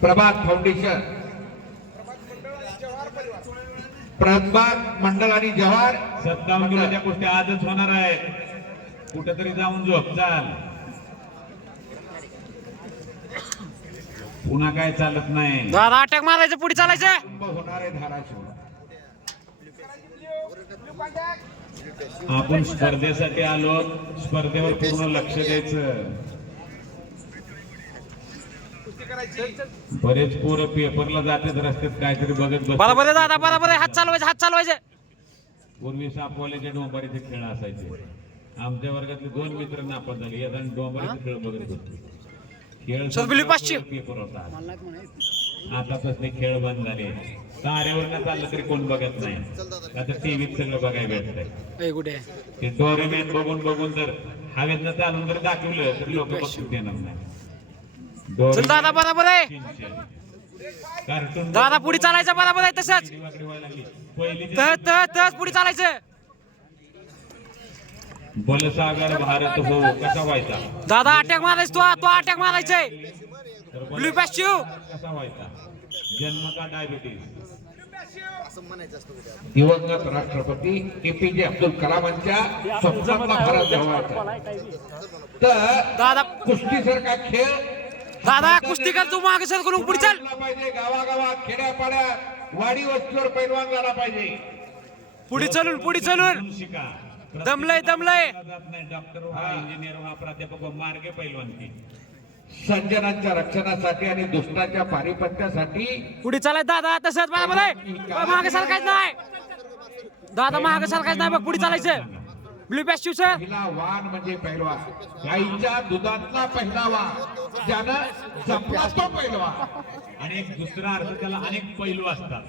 प्रभात foundation, प्रभात मंडळ आणि जवाहर 57 किलोच्या कुस्त्या आजच होणार आहेत. कुठेतरी जाऊन झोप चाल, पुन्हा काय चालत नाही. दादा अटॅक मारायचं, पुढे चालायचं. होणार आहे धाराशिव. आपण स्पर्धेसाठी आलो, स्पर्धेवर पूर्ण लक्ष द्यायचं. बरेच पोरं पेपरला जातात, रस्त्यात काहीतरी बघत बस. बरोबर आहे दादा, बरोबर आहे. हात चालवायचे, हात चालवायचे. पूर्वी सापवाल्याचे डोंबारीचे खेळ असायचे. आमच्या वर्गातले 2 मित्र नापास झाले. एक जण डोंबारीचे खेळ बघत होते. खेळ पेपर होता. आतापासून खेळ बंद झाले. तारेवर चाललं तरी कोण बघत नाही. आता टीव्हीत सगळं बघायला भेटतंय. ते डोरेमॅन बघून बघून जर हवेतनं चालून जर दाखवलं तर लोक बघून देणार नाही. दादा बरोबर आहे. कार्टून दादा पुढे चालायचं, बरोबर आहे. तसंच पुढे चालायचं. बलसागर भारत हो कसा व्हायचा. दादा अटॅक मारायचं, तो अटॅक मारायचंय. ब्लू पॅस्टिव कसा व्हायचा. जन्म का डायबिटीज. दिवंगत राष्ट्रपती APJ अब्दुल कलामांच्या स्वप्नातला भारत जवळचा. तर दादा कुस्ती सारखा खेळ दादा कुस्ती कर, तू मागे सर करून पुढे चाल. पाहिजे. गावागावात खेड्यापाड्यात वाडी वस्तीवर पैलवान झाला पाहिजे. पुढे चलून शिका. दमलय डॉक्टर व्हा, इंजिनियर व्हा, प्राध्यापक व्हा, मार्गे पैलवानकी. संजनांच्या रक्षणासाठी आणि दुष्टाच्या पारिपत्यासाठी पुढे चालाय दादा. तसंच बरोबर आहे. मागे सरकायचं नाही दादा, मागे सरकायचं नाही बघ, पुढे चालायचं. ब्लू पॅस्टिव सर. पहिला वाण म्हणजे पैलवान. गाईच्या दुधातला पहिला वाण ज्यानं जपला तो पैलवान. आणि एक दुसरा अर्थ त्याला अनेक पैलू असतात.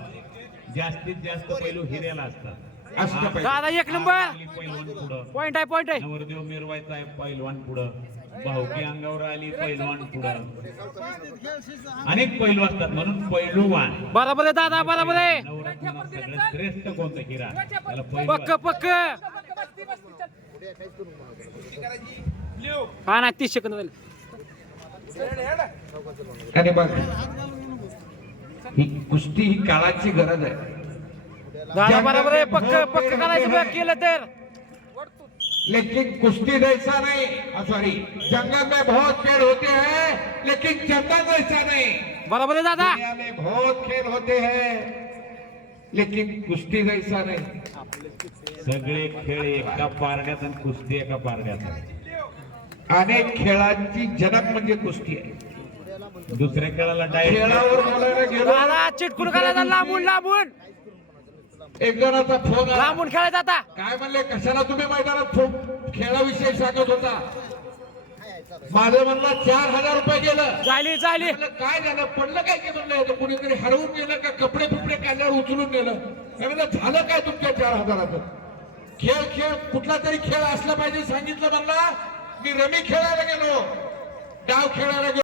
जास्तीत जास्त पैलू हिऱ्याला असतात. दादा 1 नंबर. पैलवान पुढं, पॉइंट आहे. नवरदेव मिरवायचा आहे, पैलवान पुढं. भाऊकी अंगावर आली, पैलवान पुढं. अनेक पैलू असतात म्हणून पैलूवान. बरोबर आहे दादा, बरोबर आहे. नवरत्नात सगळ्यात श्रेष्ठ कोणतं हिरा त्याला पक्क हा नाही 30 सेकंद झाले. आणि बघ, ही कुस्ती ही काळाची गरज आहे. दादा बरोबर आहे. पक्क करायचं बघ, केलं तर. लेकिन कुश्ती जैसा नहीं, सॉरी, जंगल में बहुत खेल होते हैं लेकिन चंदन जैसा नहीं. बरोबर आहे दादा. दुनिया में बहुत खेल होते हैं लेकिन कुश्ती जैसा नहीं. सगळे खेळ एका पारड्यात आणि कुस्ती एका पारड्यात. अनेक खेळांची जनक म्हणजे कुस्ती आहे. दुसऱ्या खेळाला खेळावर बोलायला गेलो, दादा चिटकून करायचा, लांबून एक जणाचा फोन आला. लांबून खेळायचं आता. काय म्हणले, कशाला तुम्ही मैदानात खेळाविषयी सांगत होता. माझं म्हणलं 4000 रुपये गेलं. झाली म्हणलं काय झालं, पडलं काय की म्हणलं, होतं कुणीतरी हरवून गेलं का, कपडे बिपडे काढल्यावर उचलून गेलं. म्हणलं झालं काय तुमच्या 4000चं. खेळ कुठला तरी खेळ असला पाहिजे सांगितलं. म्हणला मी रमी खेळायला गेलो, डाव खेळायला गेलो.